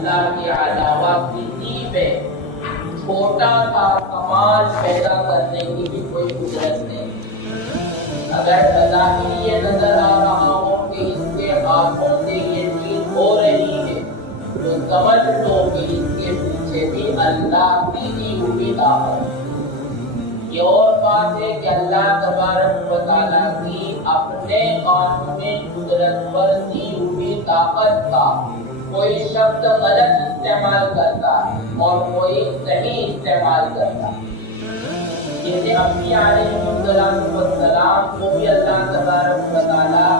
اللہ کے علاوہ کسی میں چھوٹا سا کمال پیدا کرنے کی بھی کوئی قدرت نہیں۔ اگر بظاہر یہ نظر آ رہا ہو کہ اس کے ہاتھوں سے یہ چیز ہو رہی ہے تو سمجھ لو کہ اس کے پیچھے بھی اللہ کی دی ہوئی طاقت ہے۔ یہ اور بات ہے کہ اللہ تبارک و تعالیٰ کی اپنے قانون قدرت پر دی ہوئی طاقت کا کوئی شخص غلط استعمال کرتا اور کوئی صحیح استعمال کرتا۔ جیسے انبیاء علیہ السلام کو بھی اللہ تبارک و تعالیٰ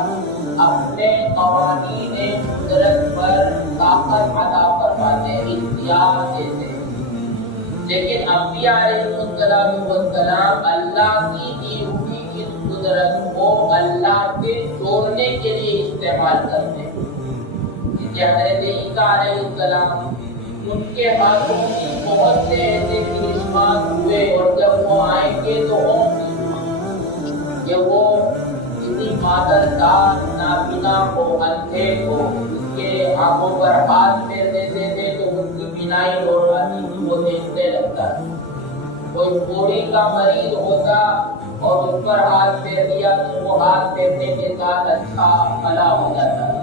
اپنے قوانین قدرت پر طاقت عطا فرماتے ہیں، اختیار دیتے ہیں، لیکن انبیاء علیہ السلام اللہ کی دی ہوئی اس قدرت کو اللہ کے چھوڑنے کے لیے استعمال کرتے ہیں۔ جیسے حضرت عیسیٰ علیہ السلام، ان کے ہاتھوں کی بہت سے ایسے کرشمات ہوئے اور جب وہ آئیں گے تو ہوں گے کہ وہ کسی مادردار نابینا کو، اندھے کو اس کے آنکھوں پر ہاتھ پھیر دیتے تھے تو ان کی بینائی لوٹ آتی تھی، وہ دیکھنے لگتا تھا۔ کوئی کوڑی کا مریض ہوتا اور اس پر ہاتھ پھیر دیا تو وہ ہاتھ پھیرنے کے ساتھ اچھا بھلا ہو جاتا تھا۔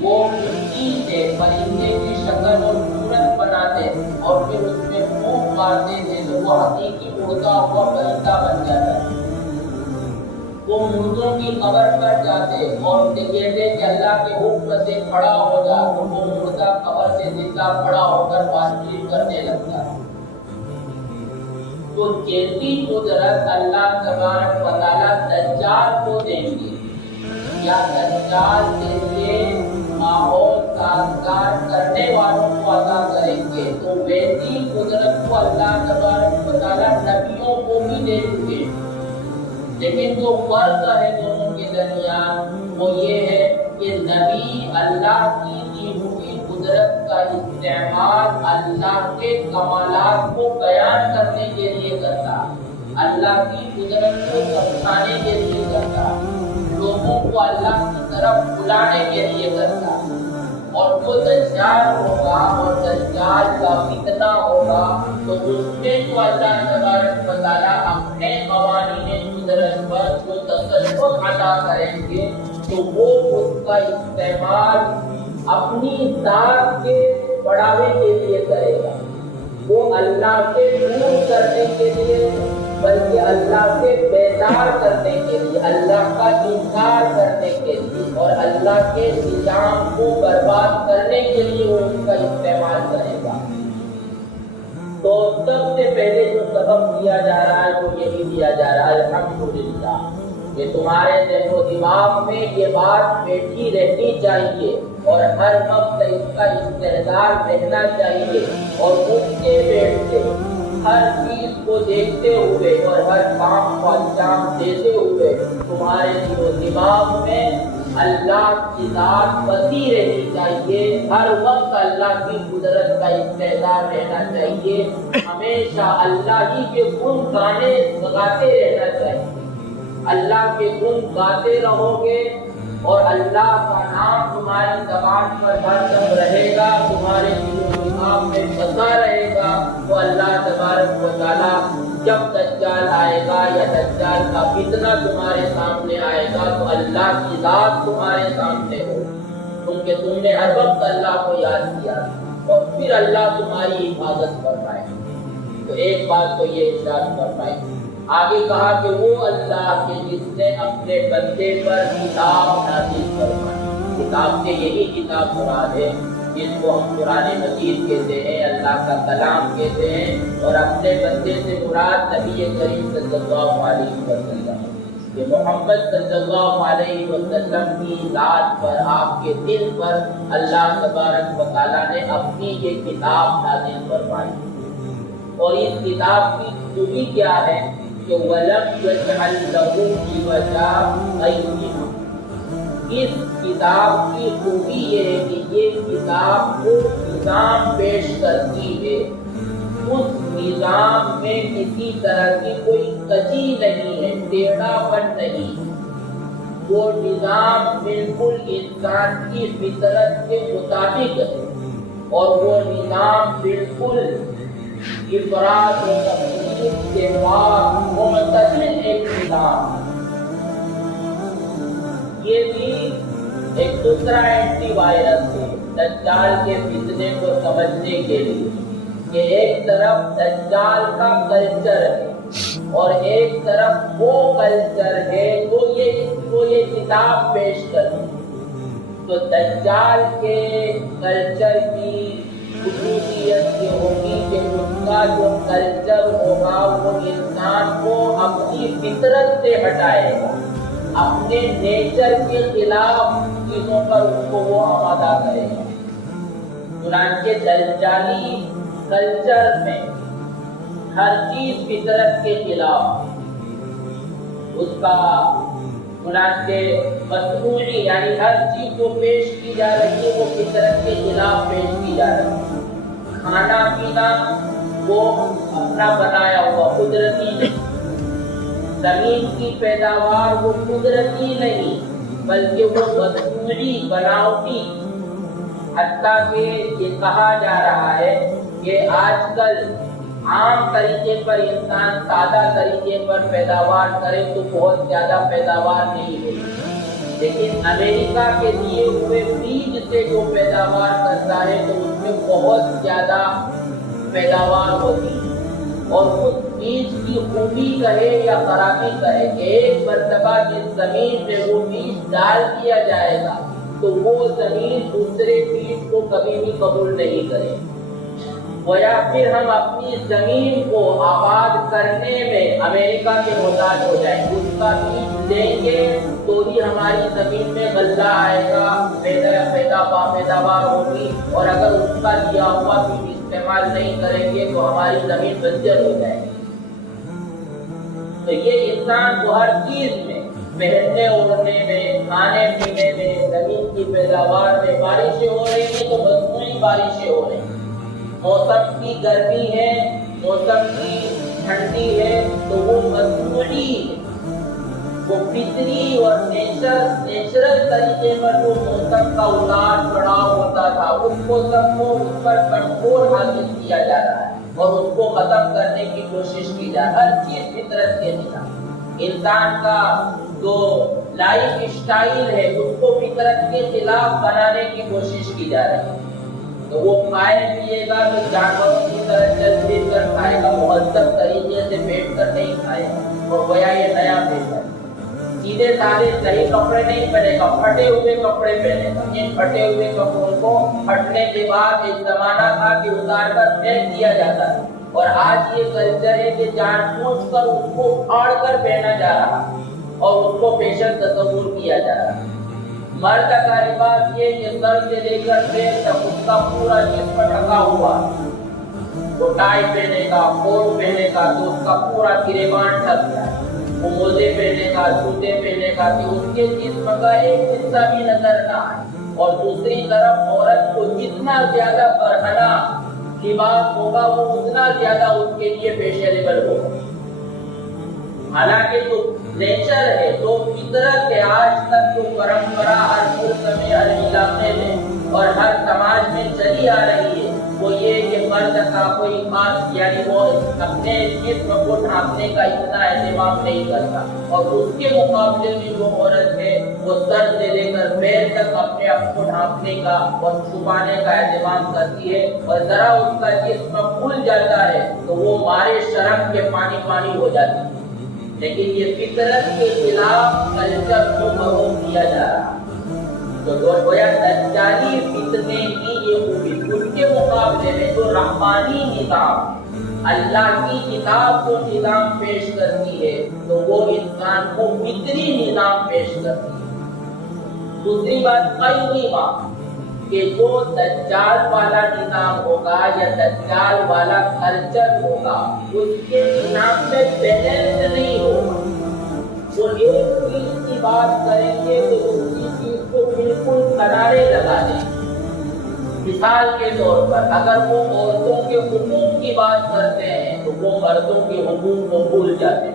وہ مٹی سے پرندے کی شکل اور صورت بناتے اور پھر اس میں پھونک مارتے تھے تو وہ حقیقی اڑتا ہوا پرندہ بن جاتا تھا۔ وہ مردوں کی قبر پر جاتے اور کہتے کہ اللہ کے حکم سے کھڑا ہو جا تو وہ مردہ قبر سے زندہ کھڑا ہو کر بات چیت کرنے لگتا۔ تو جیسی قدرت اللہ تبارک و تعالیٰ دجال کو دیں گے یا دجال کے لیے ماحول سازگار کرنے والوں کو عطا کریں گے تو ویسی قدرت کو اللہ تبارک و تعالیٰ نبیوں کو بھی دے چکے۔ لیکن جو فرق ہے دونوں کے درمیان وہ یہ ہے کہ نبی اللہ کی دی ہوئی قدرت کا استعمال اللہ کے کمالات کو بیان کرنے کے لیے کرتا، اللہ کی قدرت کو سمجھانے کے لیے کرتا، لوگوں کو اللہ کی طرف بلانے کے لیے کرتا۔ اور وہ دجال ہوگا اور دجال کا فتنہ ہوگا تو اس میں جو اللہ تبارک و تعالیٰ اپنے قوانین قدرت پر جو تسلط عطا کریں گے تو وہ اس کا استعمال اپنی ذات کے بڑھاوے کے لیے کرے گا، وہ اللہ سے دور کرنے کے لیے بلکہ اللہ سے بیدار کرنے کے لیے، اللہ کا انکار کرنے کے لیے اور اللہ کے نظام کو برباد کرنے کے لیے وہ اس کا استعمال کرے گا۔ تو سب سے پہلے جو سبق دیا جا رہا ہے وہ یہی دیا جا رہا ہے الحمدللہ کہ تمہارے ذہن و دماغ میں یہ بات بیٹھی رہنی چاہیے اور ہر وقت اس کا استحضار رہنا چاہیے اور اٹھتے بیٹھتے ہر چیز کو دیکھتے ہوئے اور ہر کام کو انجام دیتے ہوئے تمہارے دل و دماغ میں اللہ کی ذات بسی رہنی چاہیے، ہر وقت اللہ کی قدرت کا استحضار رہنا چاہیے، ہمیشہ اللہ ہی کے گن گاتے رہنا چاہیے۔ اللہ کے گن گاتے رہو گے اور اللہ کا نام تمہاری زبان پر ہر دم رہے گا، تمہارے دل و دماغ میں بسا رہے گا، تو اللہ تبارک و تعالیٰ جب دجال آئے گا یا دجال کا فتنہ تمہارے سامنے آئے گا تو اللہ کی ذات تمہارے سامنے ہو، کیونکہ تم نے ہر وقت اللہ کو یاد کیا اور پھر اللہ تمہاری حفاظت فرمائے۔ تو ایک بات تو یہ ارشاد فرمائے، آگے کہا کہ وہ اللہ کے جس نے اپنے بندے پر کتاب نازل فرمائی، کتاب سے یہی کتاب مراد ہے جس کو ہم قرآن مجید کہتے ہیں، اللہ کا کلام کہتے ہیں، اور اپنے بندے سے مراد نبی کریم صلی اللہ علیہ وسلم کہ محمد صلی اللہ علیہ وسلم کی ذات پر، آپ کے دل پر اللہ تبارک و تعالیٰ نے اپنی یہ کتاب نازل فرمائی۔ اور اس کتاب کی خوبی کیا ہے کہ وَلَمْ يَجْعَلْ لَهُ عِوَجًا أَيُّهُ، اس کتاب کی خوبی یہ ہے کہ یہ کتاب وہ نظام پیش کرتی ہے، اس نظام میں کسی طرح کی کوئی کجی نہیں ہے، ٹیڑھا پن نہیں، وہ نظام بالکل انسان کی فطرت کے مطابق ہے۔ اور وہ نظام بالکل افراط و تفریط کے بعد معتدل ایک نظام. یہ بھی ایک دوسرا اینٹی وائرس ہے دجال کے فتنے کو سمجھنے کے لیے کہ ایک طرف دجال کا کلچر ہے اور ایک طرف وہ کلچر ہے جو یہ کتاب پیش کرے. تو دجال کے کلچر کی خصوصیت یہ ہوگی کہ اس کا جو کلچر ہوگا وہ انسان کو اپنی فطرت سے ہٹائے گا، اپنے نیچر کے خلاف چیزوں پر اس کو وہ آمادہ کرے گا. چنانچہ دجالی کلچر میں ہر چیز فطرت کے خلاف، اس کا چنانچہ مصنوعی یعنی ہر چیز جو پیش کی جا رہی ہے وہ فطرت کے خلاف پیش کی جا رہی ہے. کھانا پینا وہ اپنا بنایا ہوا قدرتی نہیں، زمین کی پیداوار وہ قدرتی نہیں بلکہ وہ مصنوعی بناوٹی. حتیٰ کہ یہ کہا جا رہا ہے کہ آج کل عام طریقے پر انسان سادہ طریقے پر پیداوار کرے تو بہت زیادہ پیداوار نہیں ہوتی، لیکن امریکہ کے دیے ہوئے بیج سے جو پیداوار کرتا ہے تو اس میں بہت زیادہ پیداوار ہوتی ہے. اور اس بیج کی خوبی کہے یا خرابی کہے کہ ایک مرتبہ جس زمین میں وہ بیج ڈال دیا جائے گا تو وہ زمین دوسرے بیج کو کبھی بھی قبول نہیں کرے. یا پھر ہم اپنی زمین کو آباد کرنے میں امریکہ کے محتاج ہو جائیں گے. اس کا بیج لیں گے تو ہی ہماری زمین میں غلہ آئے گا، پیداوار ہوگی، اور اگر اس کا لیا ہوا بیج استعمال نہیں کریں گے تو ہماری زمین بنجر ہو جائے گی. تو یہ انسان کو ہر چیز میں، پہننے اوڑھنے میں، کھانے پینے میں، زمین کی پیداوار میں، بارشیں ہو رہی ہیں تو مصنوعی بارشیں ہو رہی ہیں. موسم کی گرمی ہے، موسم کی ٹھنڈی ہے تو وہ مصنوعی ہے. وہ فطری اور نیچرل طریقے پر جو موسم کا اتار چڑھاؤ ہوتا تھا اس کو سب کو اس پر کنٹرول حاصل کیا جا رہا ہے اور اس کو ختم کرنے کی کوشش کی جا رہی ہے. ہر چیز فطرت کے خلاف. انسان کا جو لائف اسٹائل ہے اس کو فطرت کے خلاف بنانے کی کوشش کی جا رہی ہے. تو وہ کھائے پیے گا تو جانوروں کی طرح چل پھر کر کھائے گا، مہذب طریقے سے بیٹھ کر نہیں کھائے گا. اور گویا یہ نیا پیش ہے، سیدھے سادے صحیح کپڑے نہیں پہنے گا، پھٹے ہوئے کپڑے پہنے گا. ان پھٹے ہوئے کپڑوں کو پھٹنے کے بعد ایک زمانہ تھا کہ اتار کر پھینک دیا جاتا ہے، اور آج یہ کلچر ہے کہ جان بوجھ کر اس کو پھاڑ کر پہنا جا رہا اور اس کو فیشن تصور کیا جا رہا. مرد کا لباس یہ کہ سر سے لے کر پیر تک اس کا پورا جسم ڈھکا ہوا، وہ ٹائی پہنے گا، کوٹ پہنے گا تو اس کا پورا گریبان ڈھک جائے، وہ موزے پہنے گا، جوتے پہنے گا کہ اس کے جسم کا ایک حصہ بھی نظر نہ آئے. اور دوسری طرف عورت کو جتنا زیادہ برہنہ لباس ہوگا وہ اتنا زیادہ اس کے لیے فیشنیبل ہوگا. حالانکہ جو نیچر ہے، جو فطرت ہے، آج تک جو پرمپرا ہر ملک میں، ہر علاقے میں اور ہر سماج میں چلی آ رہی ہے وہ یہ کہ مرد کا کوئی خاص یعنی وہ اپنے جسم کو ڈھانپنے کا اتنا اہتمام نہیں کرتا، اور اس کے مقابلے میں جو عورت ہے وہ سر سے لے کر پیر تک اپنے آپ کو ڈھانپنے کا اور چھپانے کا اہتمام کرتی ہے. اور ذرا اس کا جسم کھل جاتا ہے تو وہ مارے شرم کے پانی پانی ہو جاتی ہے. لیکن یہ فطرت کے خلاف کلچر کو فروغ دیا جا رہا. تو گویا دجالی فتنے کی یہ خوبی، ان کے مقابلے میں جو رحمانی نظام، اللہ کی کتاب جو نظام پیش کرتی ہے تو وہ انسان کو فطری نظام پیش کرتی ہے. دوسری بات قیمہ، کہ جو دجال والا نظام ہوگا یا دجال والا کلچر ہوگا اس کے نظام میں بیلنس نہیں ہوگا. وہ ایک چیز کی بات کریں گے تو دوسری چیز کو بالکل کنارے لگا دیں. مثال کے طور پر اگر وہ عورتوں کے حقوق کی بات کرتے ہیں تو وہ مردوں کے حقوق کو بھول جاتے ہیں.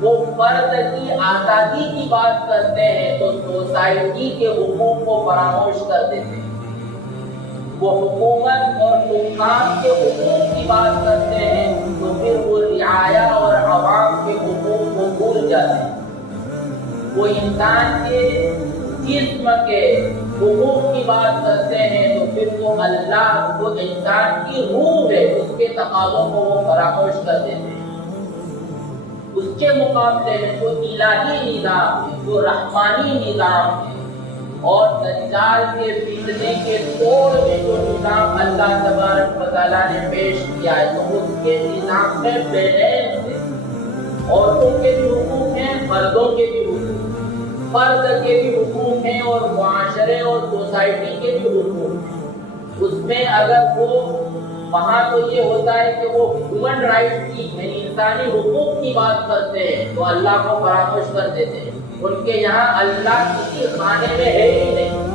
وہ فرد کی آزادی کی بات کرتے ہیں تو سوسائٹی کے حقوق کو فراموش کر دیتے ہیں. وہ حکومت اور حکام کے حقوق کی بات کرتے ہیں تو پھر وہ رعایا اور عوام کے حقوق کو بھول جاتے ہیں۔ وہ انسان کے جسم کے حقوق کی بات کرتے ہیں تو پھر وہ اللہ جو انسان کی روح ہے اس کے تقاضوں کو وہ فراموش کر دیتے ہیں۔ اس کے مقابلے میں جو الہی نظام ہے، جو رحمانی نظام ہے اور دجال کے فتنے کے توڑ میں جو نظام اللہ تبارک و تعالیٰ نے پیش کیا ہے تو اس کے نظام میں بیلنس ہے۔ عورتوں کے بھی حقوق ہیں، مردوں کے بھی حقوق، فرد کے بھی حقوق ہیں اور معاشرے اور سوسائٹی کے بھی حقوق ہیں۔ اس میں اگر وہ وہاں تو یہ ہوتا ہے کہ وہ ہیومن رائٹ کی یعنی انسانی حقوق کی بات کرتے ہیں تو اللہ کو فراموش کر دیتے ہیں۔ ان کے یہاں اللہ کسی خانے میں ہے ہی نہیں۔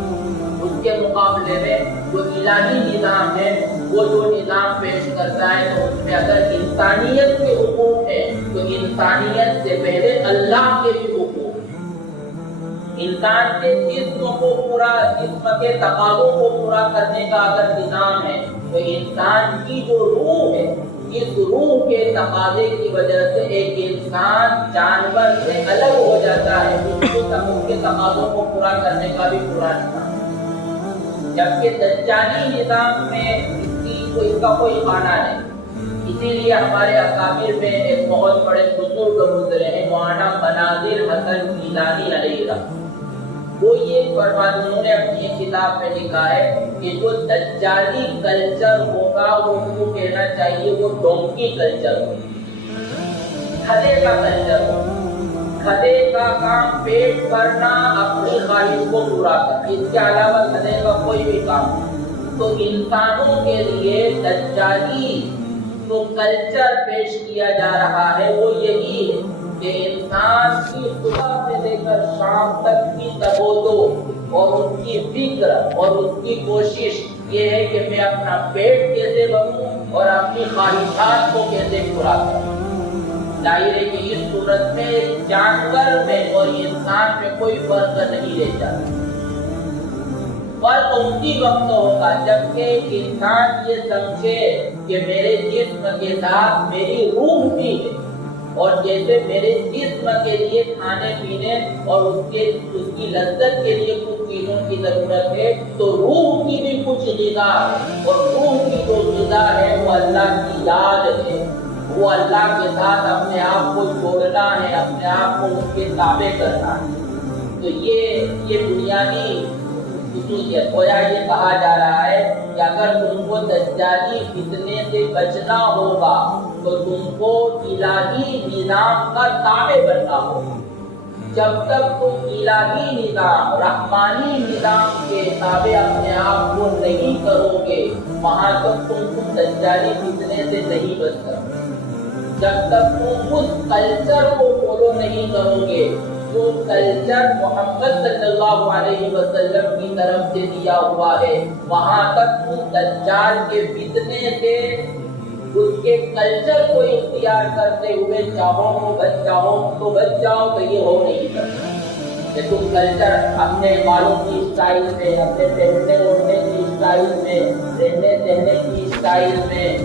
اس کے مقابلے میں جو الہی نظام ہے وہ جو نظام پیش کرتا ہے تو اس میں اگر انسانیت کے حقوق ہیں تو انسانیت سے پہلے اللہ کے بھی حقوق، انسان کے جسم کو پورا، جسم کے تقاضوں کو پورا کرنے کا اگر نظام ہے تو انسان کی جو روح ہے، اس روح کے تقاضے کی وجہ سے ایک انسان جانور سے الگ ہو جاتا ہے، اس کے تقاضوں کو پورا کرنے کا بھی پورا نظام ہے۔ جبکہ دجالی نظام میں اس کا کوئی معنی نہیں۔ اسی لیے ہمارے اکابر میں ایک بہت بڑے بزرگ گزرے ہیں مولانا مناظر حسن گیلانی علیہ رحمۃ، وہ یہ فرماتے ہیں، انہوں نے اپنی ایک کتاب میں لکھا ہے کہ جو دجالی کلچر ہوگا وہ ان کو کہنا چاہیے وہ ڈونکی کلچر ہو، کھدے کا کلچر ہو۔ کھدے کا کام پیٹ بھرنا، اپنی خواہش کو پورا کرنا، اس کے علاوہ کھدے کا کوئی بھی کام نہیں۔ تو انسانوں کے لیے دجالی جو کلچر پیش کیا جا رہا ہے وہ یہی ہے کہ انسان کی صبح سے لے کر شام تک کی تبودو اور اس کی فکر اور اس کی کوشش یہ ہے کہ میں اپنا پیٹ کیسے بھروں اور اپنی خواہشات کو کیسے پورا کروں۔ ظاہر ہے کہ اس صورت میں جانور میں اور انسان میں کوئی فرق نہیں رہ جاتا۔ فرق اسی وقت ہوگا جبکہ انسان یہ سمجھے کہ میرے جسم کے ساتھ میری روح بھی ہے، اور جیسے میرے جسم کے لیے کھانے پینے اور اس کی لذت کے لیے کچھ چیزوں کی ضرورت ہے تو روح کی بھی کچھ غذا ہے، اور روح کی جو غذا ہے وہ اللہ کی یاد ہے، وہ اللہ کے ساتھ اپنے آپ کو جوڑنا ہے، اپنے آپ کو اس کے تابع کرنا ہے۔ تو یہ بنیادی خصوصیت گویا یہ کہا جا رہا ہے کہ اگر تم کو دجالی فتنے سے بچنا ہوگا تو تم کو الہی نظام کا تابع بننا ہوگا۔ جب تک تم الہی نظام، رحمانی نظام کے تابع اپنے آپ کو نہیں کرو گے وہاں تک تم دجالی فتنے سے نہیں بچ سکتے۔ جب تک تم اس کلچر کو فالو نہیں کرو گے جو کلچر محمد صلی اللہ علیہ وسلم کی طرف سے دیا ہوا ہے وہاں تک تم دجال کے فتنے سے اس کے کلچر کو اختیار کرتے ہوئے چاہو تو بچ جاؤ تو یہ ہو نہیں سکتا کہ تم کلچر اپنے بالوں کی اسٹائل میں، اپنے پہننے اوڑھنے کی اسٹائل میں، رہنے سہنے کی اسٹائل میں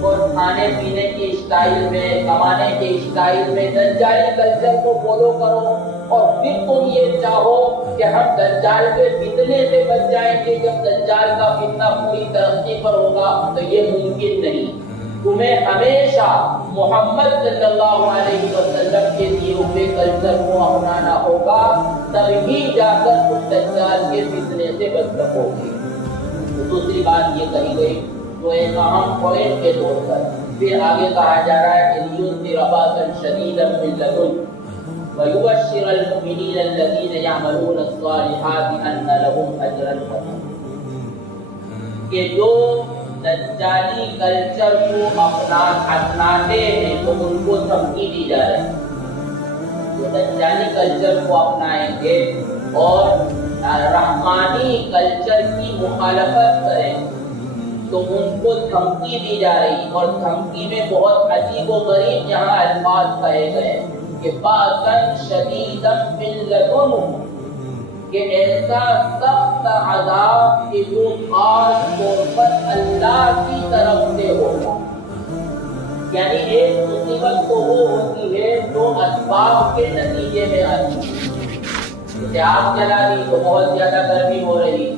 اور کھانے پینے کی اسٹائل میں، کمانے کی اسٹائل میں دجالی کلچر کو فالو کرو اور پھر تم یہ چاہو کہ ہم دجال کے فتنے سے بچ جائیں گے جب دجال کا فتنہ پوری ترقی پر ہوگا تو یہ ممکن نہیں۔ تمہیں ہمیشہ محمد صلی اللہ علیہ وسلم کے دیے ہوئے کلچر کو اپنانا ہوگا، تبھی جا کر تم دجال کے فتنے سے بچ سکو گے۔ دوسری بات یہ کہی گئی تو ایک اہم پوائنٹ کے طور پر پھر آگے کہا جا رہا ہے کہ لِيُنذِرَ بَأْسًا شَدِيدًا مِنْ لَدُنْهُ وَيُبَشِّرَ الْمُؤْمِنِينَ الَّذِينَ يَعْمَلُونَ الصَّالِحَاتِ أَنَّ لَهُمْ أَجْرًا حَسَنًا، کہ جو دجالی کلچر کو اپناتے ہیں تو ان کو دھمکی دی جا رہی ہے۔ جو دجالی کلچر کو اپنائیں گے اور رحمانی کلچر کی مخالفت کریں تو ان کو دھمکی دی جا رہی، اور دھمکی میں بہت عجیب و غریب یہاں الفاظ کہے گئے کہ بَأْسًا شَدِيدًا مِنْ لَدُنْهُ، کہ ایسا سخت عذاب کہ جو خاص طور پر اللہ کی طرف سے ہوگا. یعنی ایک مصیبت تو وہ ہوتی ہے جو اسباب کے نتیجے میں آتی ہے. جیسے آگ جلا دی تو بہت زیادہ گرمی ہو رہی،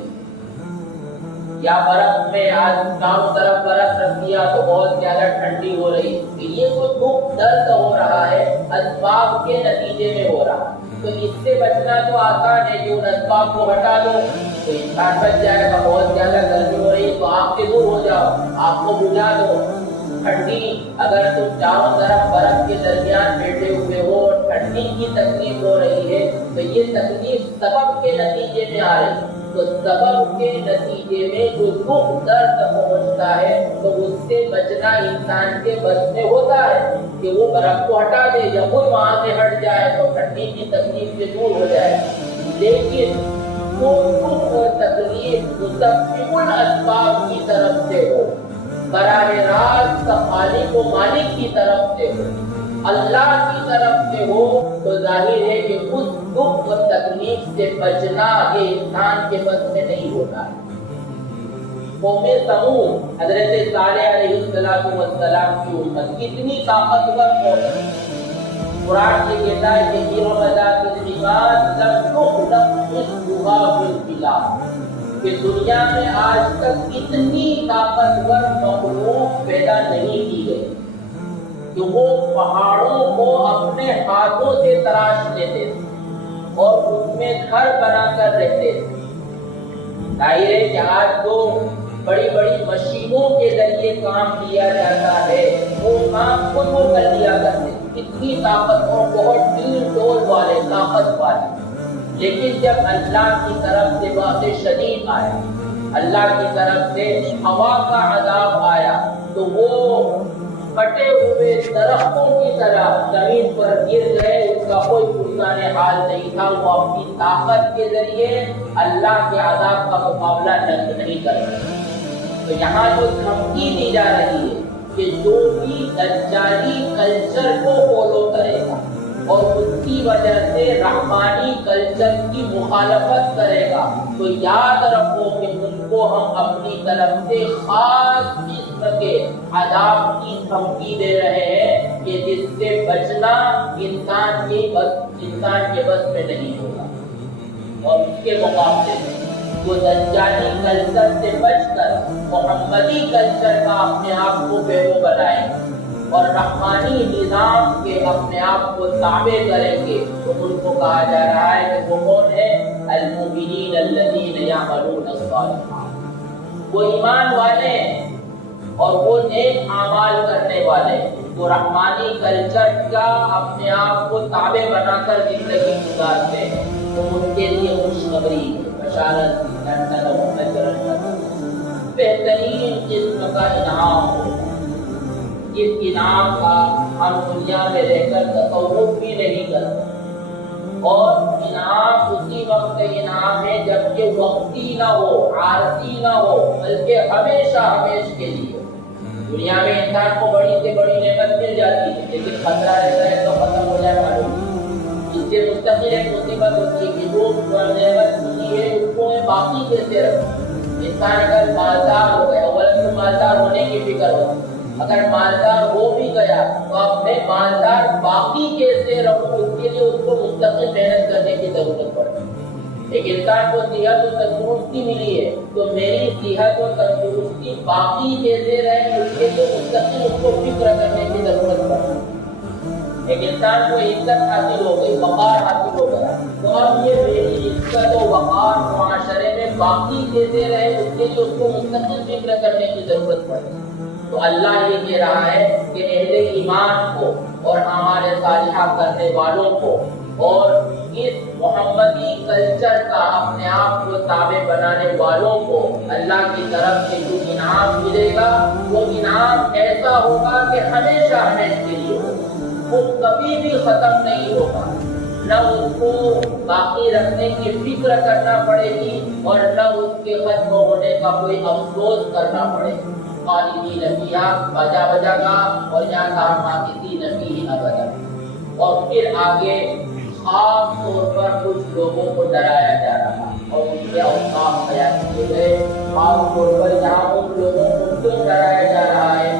یا برف میں آج چاروں طرف برف رکھ دیا تو بہت زیادہ ٹھنڈی ہو رہی. یہ جو دکھ درد ہو رہا ہے اسباب کے نتیجے میں ہو رہا. تو اس سے بچنا تو آسان ہے کہ ان اسباب کو ہٹا دو تو انسان بچ جائے گا. بہت زیادہ گرمی ہو رہی ہے تو آگ سے دور ہو جاؤ، آگ کو بجھا دو. ٹھنڈی اگر تم چاروں طرف برف کے درمیان بیٹھے ہوئے ہو اور ٹھنڈی کی تکلیف ہو رہی ہے تو یہ تکلیف سبب کے نتیجے میں آ رہی ہے. تو سبب کے نتیجے میں جو دکھ درد پہنچتا ہے تو اس سے بچنا انسان کے بس میں ہوتا ہے کہ وہ برف کو ہٹا دے، جب وہ وہاں سے ہٹ جائے تو ٹھنڈی کی تکلیف سے دور ہو جائے. لیکن وہ دکھ اور تکلیف مسبب الاسباب کی طرف سے ہو، براہ راست خالق و مالک کی طرف سے ہو، اللہ کی طرف سے ہو، تو ظاہر ہے کہ اس دکھ اور تکلیف سے بچنا یہ انسان کے بس میں نہیں ہوتا ہے. قوم سمود حضرت صالح علیہ السلام کی امت کتنی طاقتور قوم ہے. قرآن یہ کہتا ہے کہ ارم ذات العماد لم تخلق مثلها فی البلاد، کہ دنیا میں آج تک اتنی طاقتور مخلوق پیدا نہیں کی گئی کہ وہ پہاڑوں کو اپنے ہاتھوں سے تراش لیتے تھے اور اس میں گھر بنا کر رہتے تھے. ظاہر ہے کہ آج تو بڑی بڑی مشینوں کے ذریعے کام کیا جاتا ہے، وہ کام خود وہ کر لیا کرتے تھے. اتنی طاقت اور بہت ڈیل ڈول والے طاقت والے. لیکن جب اللہ کی طرف سے بات شدید آیا، اللہ کی طرف سے ہوا کا عذاب آیا تو وہ کٹے ہوئے درختوں کی طرح زمین پر گر گئے. اس کا کوئی پرسان حال نہیں تھا. وہ اپنی طاقت کے ذریعے اللہ کے عذاب کا مقابلہ نہیں کر سکتے. تو یہاں جو دھمکی دی جا رہی ہے کہ جو بھی دجالی کلچر کو فالو کرے گا اور اس کی وجہ سے رحمانی کلچر کی مخالفت کرے گا تو یاد رکھو کہ ان کو ہم اپنی طرف سے خاص قسم کے عذاب کی دھمکی دے رہے ہیں کہ جس سے بچنا انسان کے بس میں نہیں ہوگا. اور اس کے مقابلے میں جو دجالی کلچر سے بچ کر محمدی کلچر کا اپنے آپ کو بیرو بنائیں اور رحمانی نظام کے اپنے آپ کو تابع کریں گے تو ان کو کہا جا رہا ہے کہ وہ کون ہے؟ المؤمنین الذین یعملون الصالحات. وہ ایمان والے ہیں اور وہ نیک اعمال کرنے والے جو رحمانی کلچر کا اپنے آپ کو تابع بنا کر زندگی گزارتے ہیں تو ان کے لیے خوشخبری ہے، بشارت بہترین قسم کا انعام ہو. اس انعام کا ہم دنیا میں رہ کر تصور بھی نہیں کرتے. اور انعام اسی وقت انعام ہے جب کہ وقتی نہ ہو، عارضی نہ ہو، بلکہ ہمیشہ کے لیے. دنیا میں انسان کو بڑی سے بڑی نعمت مل جاتی ہے لیکن خطرہ رہتا ہے تو ختم ہو جائے معلوم. اس سے مستقل ایک مصیبت ہوتی ہے کہ جو نعمت ملی ہے اس کو باقی کیسے رکھیں. انسان اگر مالدار ہو گیا، تو مالدار ہونے کی فکر ہوتی ہے. اگر مالدار ہو بھی گیا تو اپنے مالدار باقی کیسے رکھوں اس کے لیے اس کو مستقل محنت کرنے کی ضرورت پڑتی ہے. ایک انسان کو صحت و تندرستی ملی ہے تو میری صحت و تندرستی باقی کیسے رہے اس کے لیے مستقل اس کو فکر کرنے کی ضرورت پڑتی ہے. ایک انسان کو عزت حاصل ہو گئی، وقار حاصل ہو گیا تو اب یہ میری عزت و وقار معاشرے میں باقی کیسے رہے اس کے لیے اس کو مستقل فکر کرنے کی ضرورت پڑتی ہے. تو اللہ یہ کہہ رہا ہے کہ اہل ایمان کو اور اعمال صالحہ کرنے والوں کو اور اس محمدی کلچر کا اپنے آپ کو تابع بنانے والوں کو اللہ کی طرف سے جو انعام ملے گا وہ انعام ایسا ہوگا کہ ہمیشہ کے لیے ہوگا. وہ کبھی بھی ختم نہیں ہوگا. نہ اس کو باقی رکھنے کی فکر کرنا پڑے گی اور نہ اس کے ختم ہونے کا کوئی افسوس کرنا پڑے گا. خالدین فیہا بجا کا اور یہاں کہا ماکثین فیہ ابدا. اور پھر آگے خاص طور پر کچھ لوگوں کو ڈرایا جا رہا ہے. یہ اوصاف بیان کیے گئے، اور ان پر جہاں ان لوگوں کو کیوں ڈرایا جا رہا ہے،